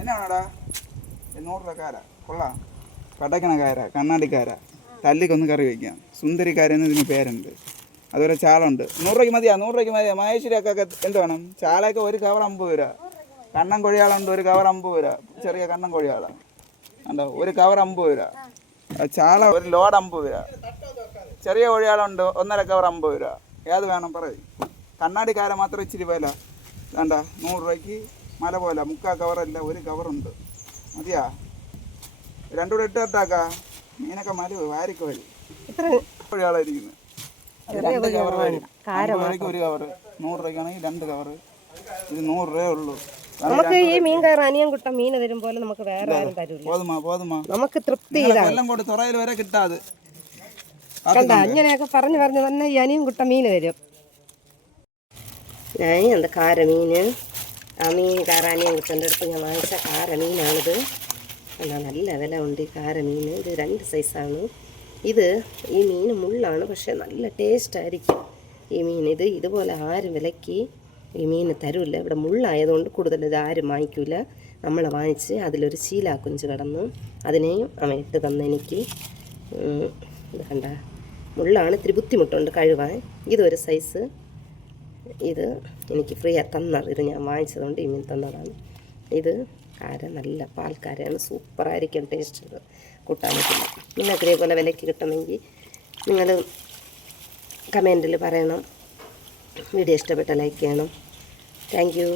എന്നാടാ 100 രൂപ കാര കൊള്ളാം. കടക്കണക്കാര, കണ്ണാടിക്കാര, തല്ലിക്കൊന്ന് കറി വയ്ക്കാം. സുന്ദരിക്കാരെന്ന് ഇതിന് പേരുണ്ട്. അതുപോലെ ചാളുണ്ട്. 100 രൂപയ്ക്ക് മതിയാ? 100 രൂപയ്ക്ക് മതിയാ? മഹേശ്വരിയൊക്കെ എന്ത് വേണം? ചാളയൊക്കെ ഒരു കവർ 50 രൂപ. കണ്ണൻ കൊഴിയാളുണ്ട്, ഒരു കവർ 50 രൂപ. ചെറിയ കണ്ണൻ കൊഴിയാളാണ് ഉണ്ടോ, ഒരു കവർ 50 രൂപ. ചാള ഒരു ലോഡ് 50 രൂപ. ചെറിയ കൊഴിയാളുണ്ട്, 1.5 കവർ 50 രൂപ. ഏത് വേണം പറയും? കണ്ണാടിക്കാര മാത്രം ഇച്ചിരി വില വേണ്ട. 100 രൂപയ്ക്ക് മല പോലെ 3/4 കവറല്ല, ഒരു കവറുണ്ട്. മതിയാ? 2 കൂടെ ഇട്ടാക്കാ. മീനൊക്കെ മല വാരിക്ക് വഴി കൊഴിയാളായിരിക്കുന്നത്. 2 കവർ വരും. 50 രൂപയ്ക്ക് ഒരു കവർ, 100 രൂപയ്ക്കാണെങ്കിൽ 2 കവർ. ഇത് 100 രൂപയേ ഉള്ളൂ. നമുക്ക് ഈ മീൻകാർ അനിയൻകുട്ടൻ മീൻ തരും പോലെ നമുക്ക് വേറെ ആരും തരില്ല. പോതുമാ നമുക്ക് തൃപ്തി എല്ലാം കൂടെ തുറയിൽ വരെ കിട്ടാതെ കണ്ട. ഇങ്ങനെയൊക്കെ പറഞ്ഞു തന്നെ ഈ അനിയൻകുട്ടൻ മീൻ തരും. ഞാൻ എന്താ കാര മീൻ, ആ മീൻകാര അനിയൻകുട്ടൻ്റെ അടുത്ത് ഞാൻ വാങ്ങിച്ച കാര മീനാണിത്. എന്നാ നല്ല വില ഉണ്ട് ഈ കാര മീൻ. ഇത് 2 സൈസാണ്. ഇത് ഈ മീൻ മുള്ളാണ്, പക്ഷെ നല്ല ടേസ്റ്റ് ആയിരിക്കും ഈ മീൻ. ഇത് ഇതുപോലെ ആരും വിലയ്ക്ക് ഈ മീൻ തരില്ല. ഇവിടെ മുള്ളായതുകൊണ്ട് കൂടുതൽ ഇത് ആരും വാങ്ങിക്കില്ല. നമ്മൾ വാങ്ങിച്ച് അതിലൊരു ശീലാക്കുഞ്ച് കിടന്ന് അതിനെയും അവൻ ഇട്ട് തന്നെനിക്ക്. ഇത് കണ്ട, മുള്ളാണ്, ഇത്തിരി ബുദ്ധിമുട്ടുണ്ട് കഴുകാൻ. ഇതൊരു സൈസ്. ഇത് എനിക്ക് ഫ്രീ തന്നത്. ഇത് ഞാൻ വാങ്ങിച്ചതുകൊണ്ട് ഈ മീൻ തന്നതാണ്. ഇത് കാര നല്ല പാൽക്കാരയാണ്, സൂപ്പറായിരിക്കും ടേസ്റ്റ്. ഇത് കൂട്ടാൻ പറ്റില്ല. നിങ്ങൾക്ക് ഇതേപോലെ വിലയ്ക്ക് കിട്ടണമെങ്കിൽ നിങ്ങൾ കമൻറ്റിൽ പറയണം. വീഡിയോ ഇഷ്ടപ്പെട്ട ലൈക്ക് ചെയ്യണം. Thank you.